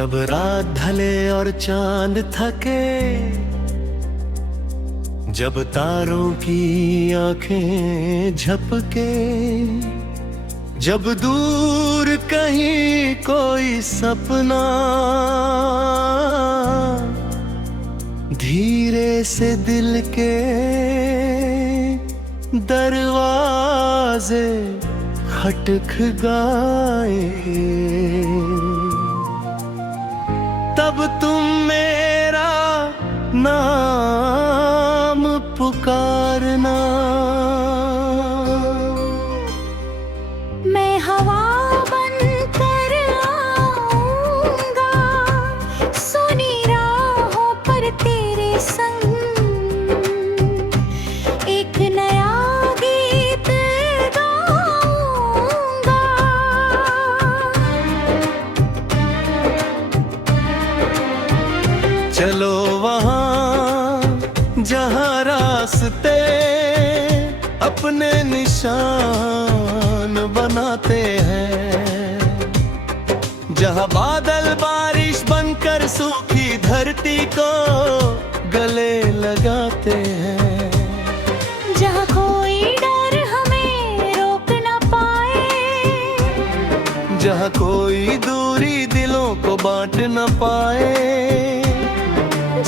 जब रात ढले और चांद थके, जब तारों की आंखें झपके, जब दूर कहीं कोई सपना धीरे से दिल के दरवाजे खटखगाए, तब तुम मेरा नाम पुकारना। मैं हवा बनकर आऊंगा, सुनी राहों पर तेरे संग एक नया गीत गाऊंगा। चलो वहाँ जहाँ रास्ते अपने निशान बनाते हैं, जहाँ बादल बारिश बनकर सूखी धरती को गले लगाते हैं, जहाँ कोई डर हमें रोक न पाए, जहाँ कोई दूरी दिलों को बांट न पाए,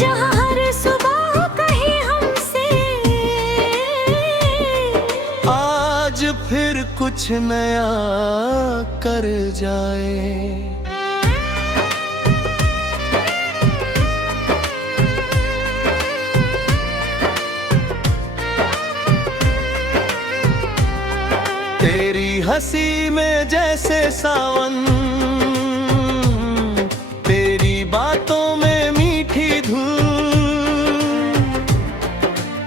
जहाँ हर सुबह कहीं हमसे आज फिर कुछ नया कर जाए। तेरी हंसी में जैसे सावन, तेरी बातों में मीठी धूल,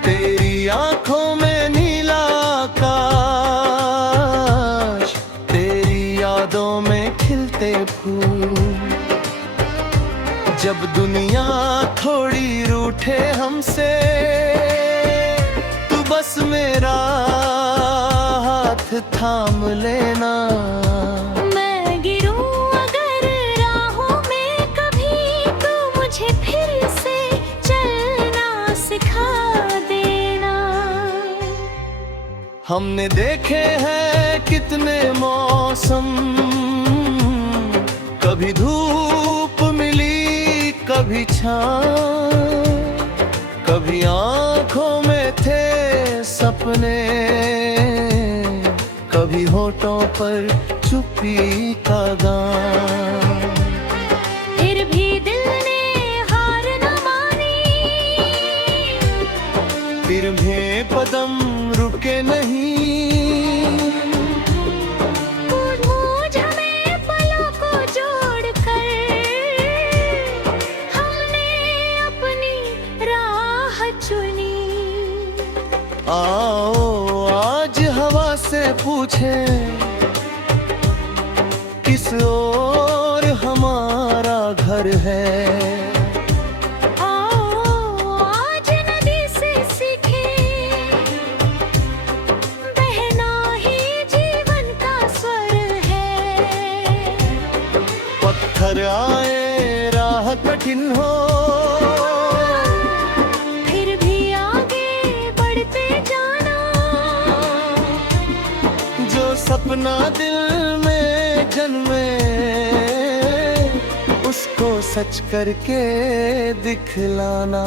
तेरी आंखों में नीला आकाश, तेरी यादों में खिलते फूल। जब दुनिया थोड़ी रूठे हमसे, तू बस मेरा हाथ थाम लेना। मैं गिरूं अगर राहों में कभी, तो मुझे फिर से चलना सिखा देना। हमने देखे हैं कितने मौसम, कभी धूप मिली कभी छाँव, कभी आंखों में थे सपने, कभी होठों पर चुप्पी का गान। फिर भी दिल ने हार न मानी, फिर भी कदम रुके नहीं, मूझ हमें पलों को जोड़कर हमने अपनी राह चुनी। आओ आज हवा से पूछे किस ओर हमारा घर है। आओ आज नदी से सीखे बहना ही जीवन का स्वर है। पत्थर आए राह कठिन हो, फिर भी आगे बढ़ते जाना। जो सपना दिल में जन्मे उसको सच करके दिखलाना।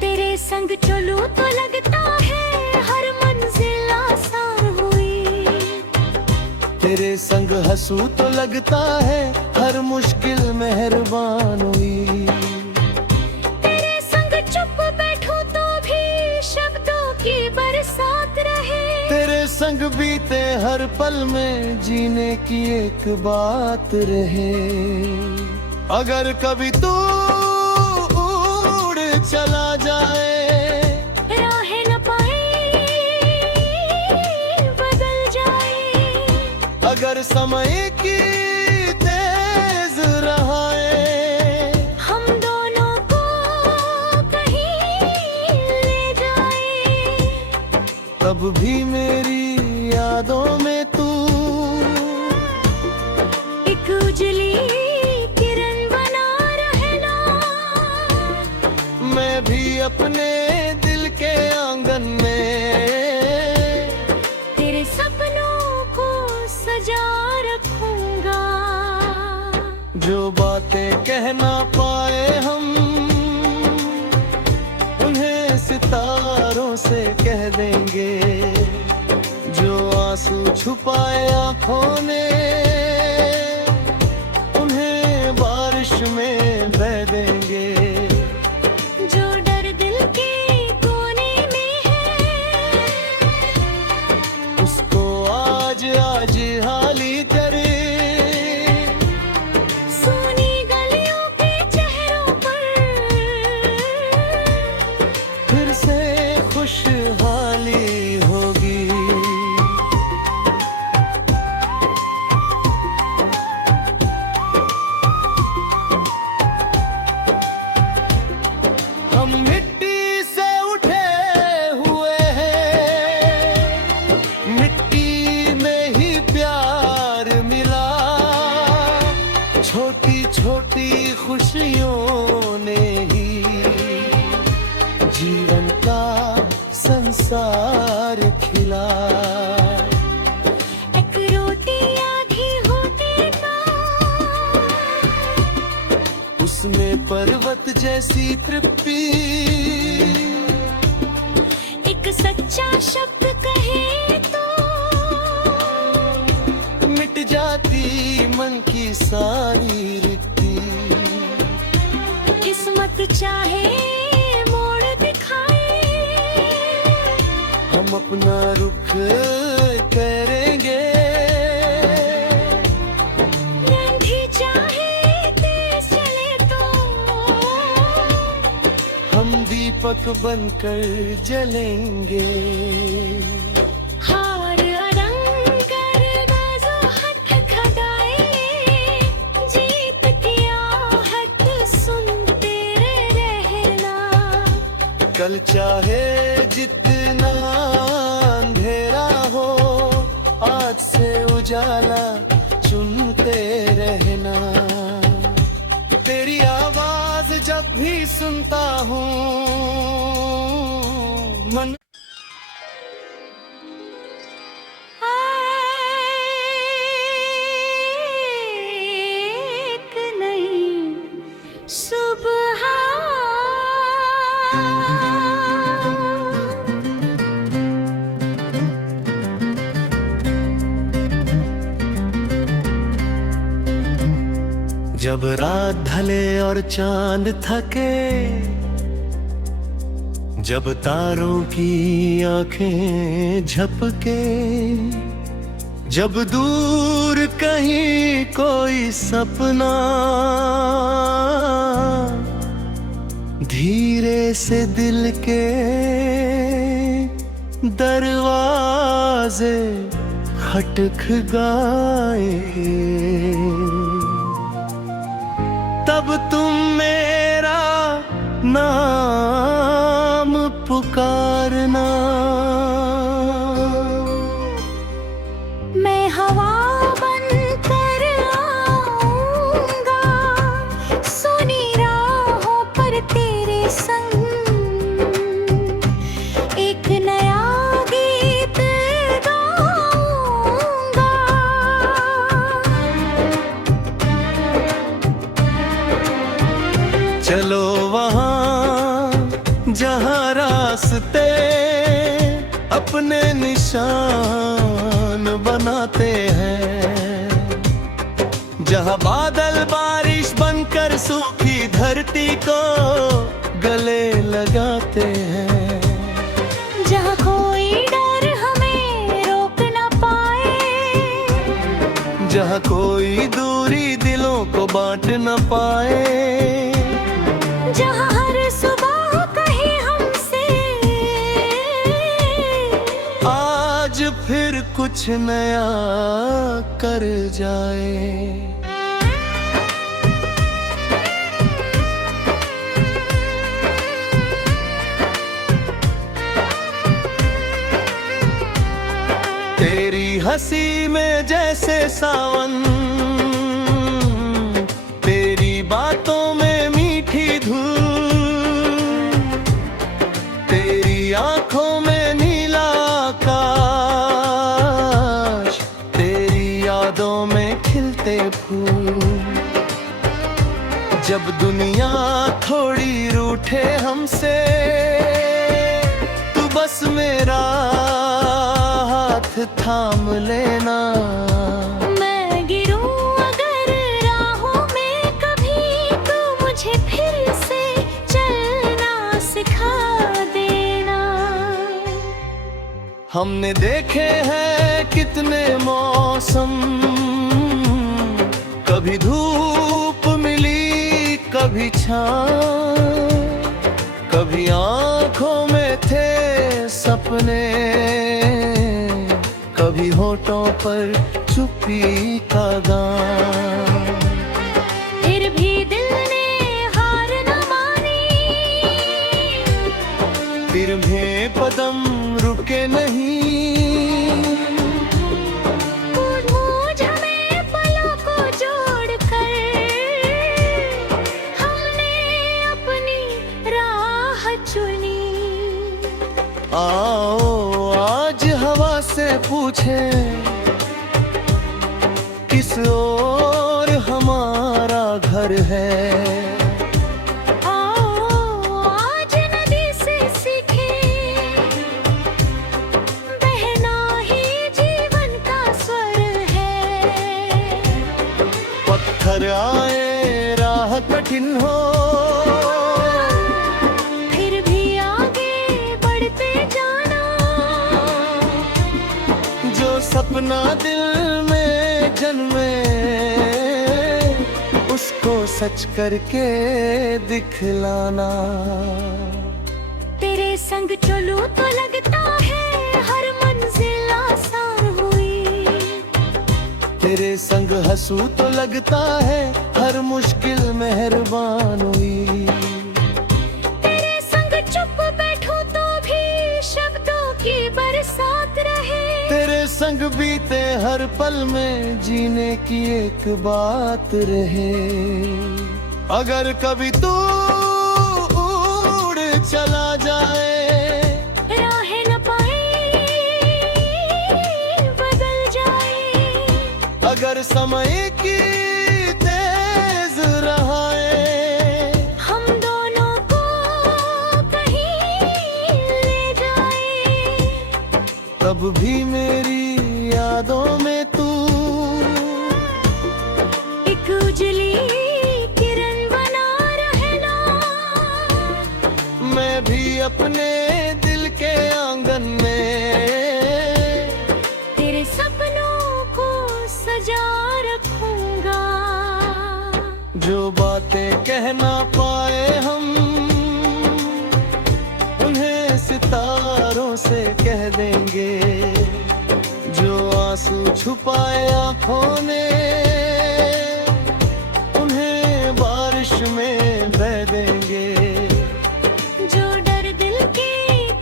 तेरे संग चलूं तो लगता है हर मंजिल आसान हुई, तेरे संग हंसूं तो लगता है हर मुश्किल मेहरबान हुई। तेरे संग चुप बैठूं तो भी शब्दों की बरसात रहे। तेरे संग बीते हर पल में जीने की एक बात रहे। अगर कभी तू उड़ चला जाए, राहें न पाए बदल जाए। अगर समय की तेज रहाए, हम दोनों को कहीं ले जाए। तब भी मेरी यादों में तू एक उजली लफ्जों से कह देंगे, जो आंसू छुपाए आंखों ने उन्हें बारिश में बह देंगे। जो डर दिल के कोने में है, उसको आज आज हाली करे। सोनी गलियों के चेहरों पर फिर से खुशहाली होगी। हम मिट्टी से उठे हुए हैं, मिट्टी में ही प्यार मिला। छोटी छोटी खुशियों ने ही जीवन का संसार खिला। एक रोटी आधी होती ना, उसमें पर्वत जैसी तृप्ति। एक सच्चा शब्द कहे तो मिट जाती मन की सारी रिक्ति। किस्मत चाहे मोड़ दिखाए, हम अपना रुख करेंगे। आंधी चाहे तेज चले तो हम दीपक बनकर जलेंगे। हार अरंगर बाजू हथ खड़ाए, जीत की आहट सुनते रहना। कल चाहे जितना अंधेरा हो, आज से उजाला चुनते रहना। तेरी आवाज जब भी सुनता हूँ मन एक नई सुबह जब रात ढले और चांद थके, जब तारों की आंखें झपके, जब दूर कहीं कोई सपना धीरे से दिल के दरवाजे खटखगाए, तब तुम मेरा नाम पुकारना। मैं हवा बनकर आऊंगा, सुनी राहों पर तेरे संग। एक नया गीत गाऊंगा, चलो वहाँ जहाँ रास्ते अपने निशान बनाते हैं, जहाँ बादल बारिश बनकर सूखी धरती को गले लगाते हैं, जहाँ कोई डर हमें रोक न पाए, जहाँ कोई दूरी दिलों को बांट न पाए, जहाँ हर सुबह कहे हमसे आज फिर कुछ नया कर जाए। तेरी हंसी में जैसे सावन, तेरी बातों में मीठी धूल, तेरी आंखों में नीला आकाश, तेरी यादों में खिलते फूल। जब दुनिया थोड़ी रूठे हमसे, तू बस मेरा हाथ थाम लेना। मैं गिरूं अगर राहों में कभी, तो मुझे फिर से चलना सिखा देना। हमने देखे हैं कितने मौसम, कभी धूप मिली कभी छाँव, कभी आँखों में थे सपने, कभी होठों पर चुप्पी का गान। फिर भी दिल ने हार न मानी, फिर भी कदम रुके नहीं। मूझ हमें पलों को जोड़कर, हमने अपनी राह चुनी। आओ आज हवा से पूछे, किस ओर हमारा घर है। आओ आज नदी से सीखे, बहना ही जीवन का स्वर है। पत्थर आए राह कठिन हो, फिर भी आगे बढ़ते जाना। जो सपना दिल में जन्मे, उसको सच करके दिखलाना। तेरे संग चलूं तो लगता है हर मंजिल आसान हुई। तेरे संग हंसूं तो लगता है हर मुश्किल मेहरबान हुई। तेरे संग चुप बैठूं तो भी शब्दों की बरसात रहे। तेरे संग बीते हर पल में जीने की एक बात रहे। अगर कभी तू उड़ चला जाए, राहें न पाए बदल जाए। अगर समय की तेज रहाए, हम दोनों को कहीं ले जाए। तब भी मेरी यादों में तू एक उजली किरण बना रहना। मैं भी अपने दिल के आंगन में तेरे सपनों को सजा रखूंगा। जो बातें कह ना पाए हम, उन्हें सितारों से कह देंगे। जो आंसू छुपाए आंखों ने, उन्हें बारिश में बह देंगे। जो डर दिल के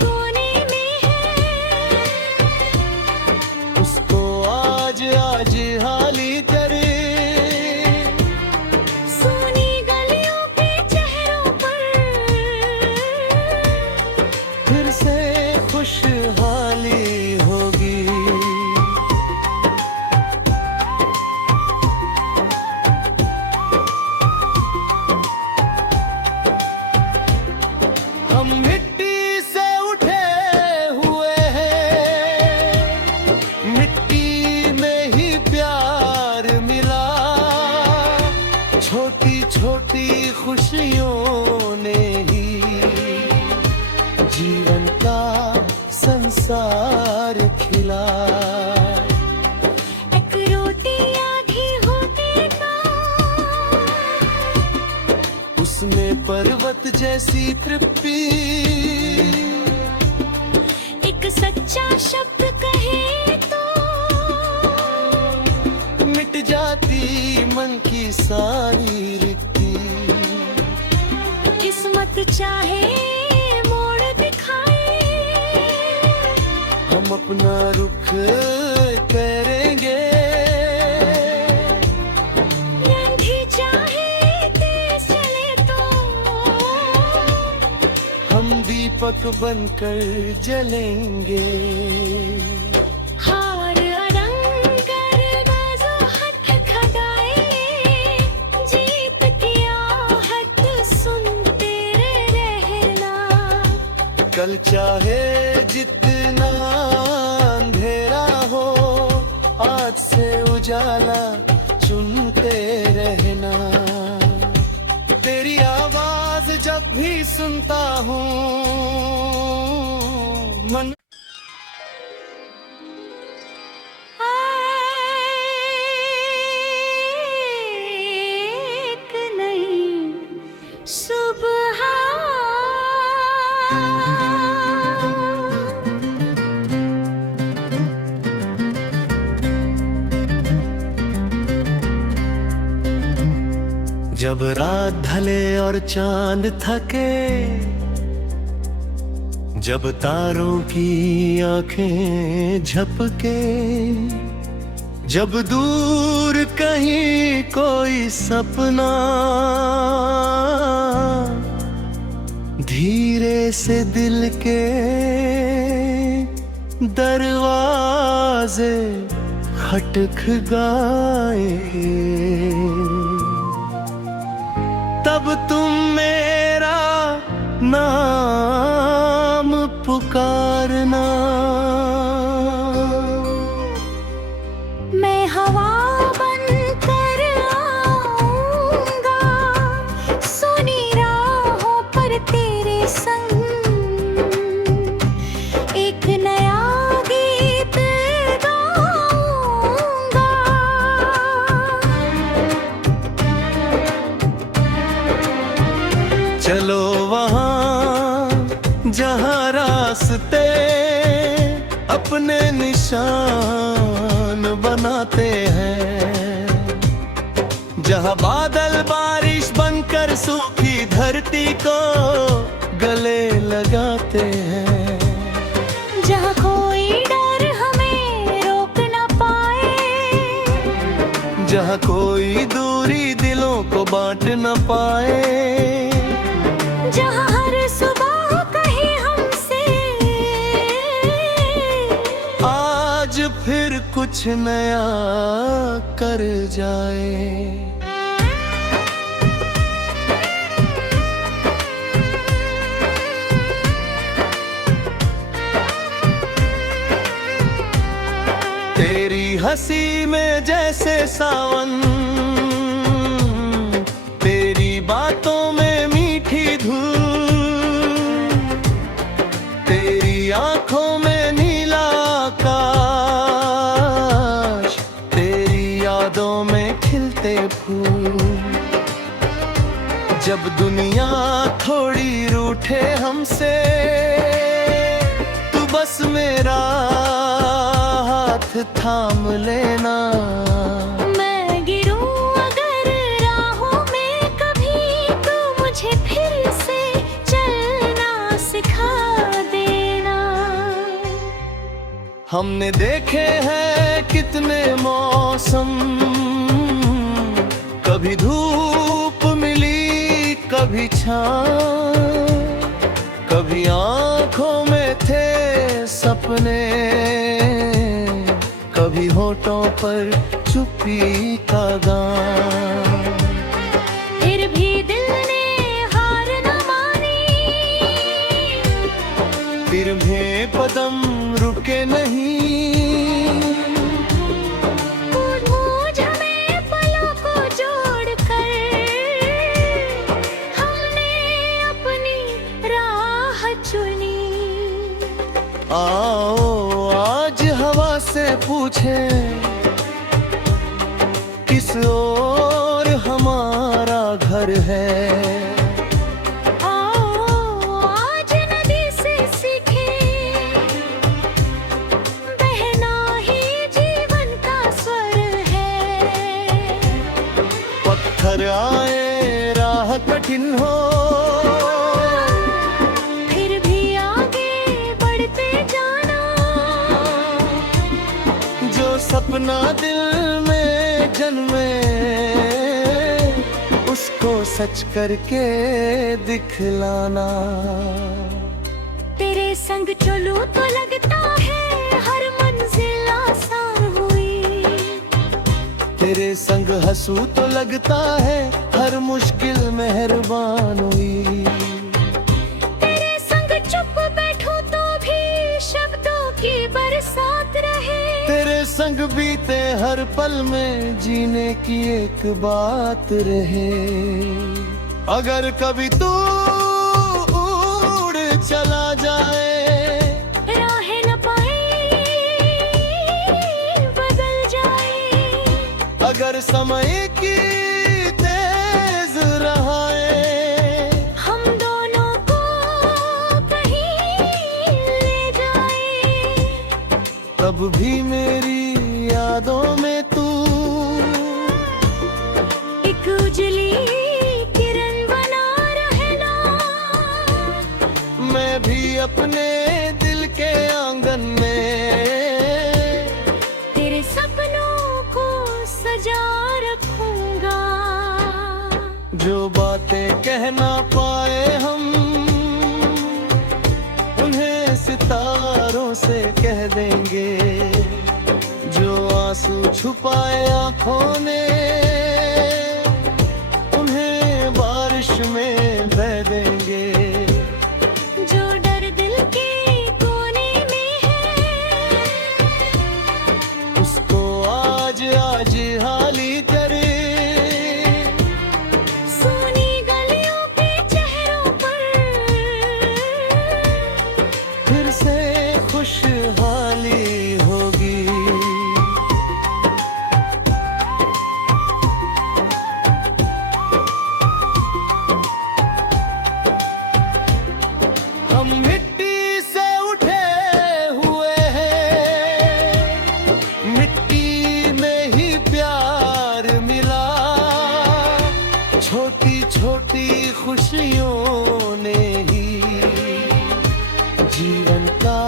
कोने में है, उसको आज आज हाली करे। सुनी गलियों के चेहरों पर फिर से खुशहाली होगी। हम मिट्टी से उठे हुए हैं, मिट्टी में ही प्यार मिला। छोटी छोटी खुशियों ने ही जीवन का संसार खिला। एक रोटी आधी होती का, उसमें पर्वत जैसी तृप्ति। एक सच्चा शब्द कहे तो मिट जाती मन की सारी रिक्ति। किस्मत चाहे मोड़ दिखाए, हम अपना रुख करेंगे। आंधी चाहे तेज चले तो हम दीपक बनकर जलेंगे। हार अरंगर बाजू हथ खड़ाए, जीत की आहट सुनते रहना। कल चाहे जितना अंधेरा हो, आज से उजाला चुनते रहना। तेरी आवाज जब भी सुनता हूँ मन एक नई सुबह जब रात ढले और चांद थके, जब तारों की आंखें झपके, जब दूर कहीं कोई सपना धीरे से दिल के दरवाजे खटखगाए, तब तुम मेरा नाम पुकारना। मैं हवा बनकर आऊंगा, सुनी राहों पर तेरे संग एक नया गीत गाऊंगा। चलो वहाँ जहाँ रास्ते अपने निशान बनाते हैं, जहाँ बादल बारिश बनकर सूखी धरती को गले लगाते हैं, जहाँ कोई डर हमें रोक न पाए, जहाँ कोई दूरी दिलों को बांट न पाए, जहाँ हर सुबह कहे हमसे आज फिर कुछ नया कर जाए। तेरी हंसी में जैसे सावन, तेरी बातों में मीठी धूल, तेरी आंखों में नीला आकाश, तेरी यादों में खिलते फूल। जब दुनिया थोड़ी रूठे हमसे, तू बस मेरा हाथ थाम लेना। मैं गिरूं अगर राहों में कभी, तो मुझे फिर से चलना सिखा देना। हमने देखे हैं कितने मौसम, कभी धूप मिली कभी छाँव, कभी आंखों में थे सपने, कभी होठों पर चुप्पी का गान। फिर भी दिल ने हार न मानी, फिर भी कदम रुके नहीं, मूझ हमें पलों को जोड़कर हमने अपनी राह चुनी। आओ आज हवा से पूछे किस ओर हमारा घर है। आओ आज नदी से सीखे बहना ही जीवन का स्वर है। पत्थर आए राह कठिन हो, फिर भी आगे बढ़ते जाना। जो सपना दिल में जन्मे उसको सच करके दिखलाना। तेरे संग चलूं तो लगता है हर मंजिल आसान हुई। तेरे संग हंसूं तो लगता है हर मुश्किल मेहरबान हुई। तेरे संग चुप बैठ की बरसात रहे। तेरे संग बीते हर पल में जीने की एक बात रहे। अगर कभी तू उड़ चला जाए, राह न पाए बदल जाए। अगर समय की तेज रहाए, हम दोनों को कहीं ले जाए। तब भी मेरी यादों में तू एक उजली किरण बना रहना। मैं भी अपने दिल के आंगन में तेरे सपनों को सजा रखूंगा। जो बातें कह ना पाए हम, उन्हें सितारों से कह देंगे। जो आंसू छुपाए आंखों ने, उन्हें बारिश में बह देंगे। जो डर दिल के कोने में है, उसको आज आज हाली करे। सोनी गलियों के चेहरों पर फिर से खुशहाली होगी। हम मिट्टी से उठे हुए हैं, मिट्टी में ही प्यार मिला। छोटी छोटी खुशियों ने ही जीवन का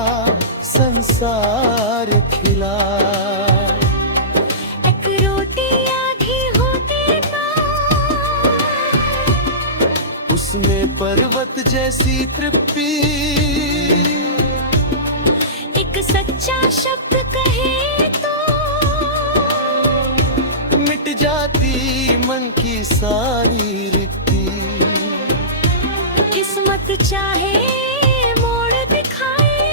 संसार खिला। एक रोटी आधी होती तो उसमें पर्वत जैसी तृप्ति। एक सच्चा शब्द कहे तो मिट जाती मन की सारी रिक्ति। किस्मत चाहे मोड़ दिखाए,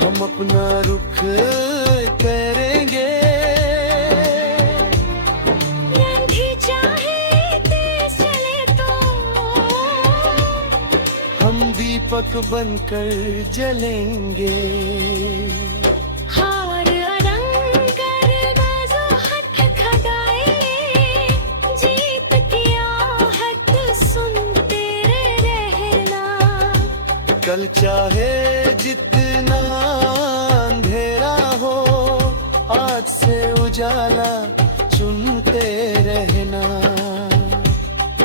हम अपना रुख करेंगे। आंधी चाहे तेज चले तो हम दीपक बनकर जलेंगे। हार अरंगर बाजो हथ खड़ाए। जीत की आहट सुनते रहना। कल चाहे जितना अंधेरा हो, आज से उजाला चुनते रहना।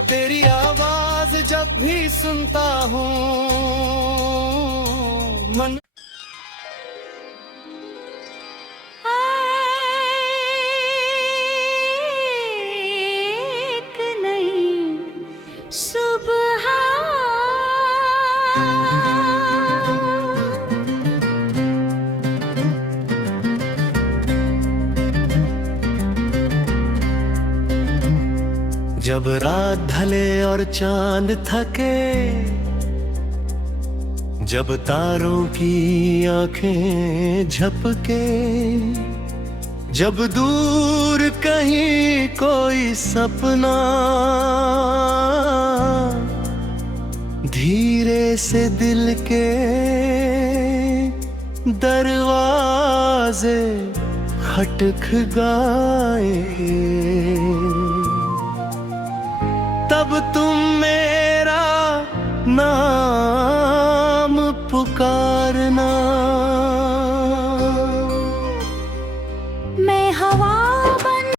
तेरी आवाज जब भी सुनता हूँ, मन एक नई सुबह जब रात ढले और चांद थके, जब तारों की आंखें झपके, जब दूर कहीं कोई सपना धीरे से दिल के दरवाजे खटखगाए, तब तुम मेरा नाम पुकार